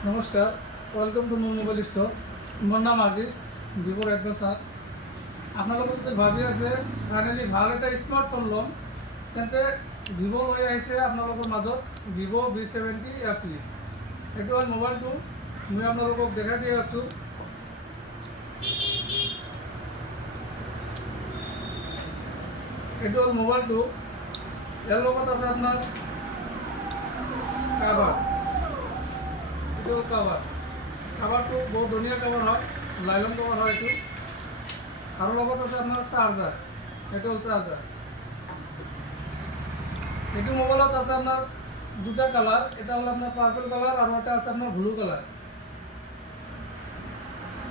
নমস্কাৰ, welcome to মোৰ mobile store. মোৰ নাম আজিজ, ভিভ'ৰ এডভান্সাৰ। আপোনালোকে যদি ভাবি আছে ফাইনেলি ভাল এটা স্মাৰ্টফোন ল'ম, তেন্তে ভিভ' লৈ আহিছে আপোনালোকৰ মাজত ভিভ' V70 FE। এইটো হ'ল মোবাইলটো, মই আপোনালোকক দেখাই দি আছোঁ। এইটো হ'ল মোবাইলটো, ইয়াৰ লগত আছে আপোনাৰ কাভাৰ। এইটো কাভাৰটো বহুত ধুনীয়া কাভাৰ হয়, লাইলন কাভাৰ হয় এইটো। আৰু লগত আছে আপোনাৰ চাৰ্জাৰ, এইটো হ'ল চাৰ্জাৰ। এইটো মোবাইলত আছে আপোনাৰ দুটা কালাৰ, এটা হ'ল আপোনাৰ পাৰ্পল কালাৰ আৰু এটা আছে আপোনাৰ ব্লু কালাৰ।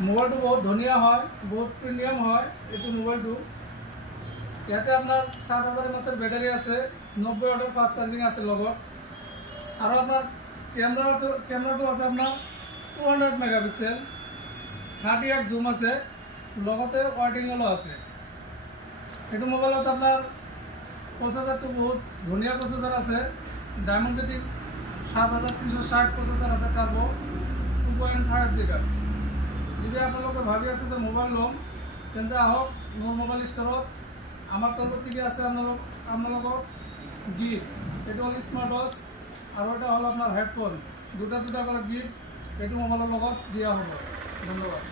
মোবাইলটো বহুত ধুনীয়া হয়, বহুত প্ৰিমিয়াম হয় এইটো মোবাইলটো। ইয়াতে আপোনাৰ 7000 mAh বেটাৰী আছে, 90 ৱাটৰ ফাষ্ট চাৰ্জিং আছে লগত। আৰু আপোনাৰ কেমেৰাটো আছে আপোনাৰ 200 মেগাপিক্সেল, 30x জুম আছে, লগতে ৱাইড এংগলো আছে। এইটো মোবাইলত আপোনাৰ প্ৰচেছৰটো বহুত ধুনীয়া প্ৰচেছৰ আছে, ডায়মণ্ড 7360 প্ৰচেছৰ আছে, টাৰ্বো 2.5 GHz। যদি আপোনালোকে ভাবি আছে যে মোবাইল ল'ম, তেন্তে আহক মোৰ মোবাইল ষ্ট'ৰত। আমাৰ তৰফৰ থেকে আছে আপোনালোকক গিফ্ট। এইটো হ'ল স্মাৰ্ট ৱাচ আৰু এটা হ'ল আপোনাৰ হেডফোন, দুটা কৰে গিফ্ট এইটো মোবাইলৰ লগত দিয়া হ'ব। ধন্যবাদ।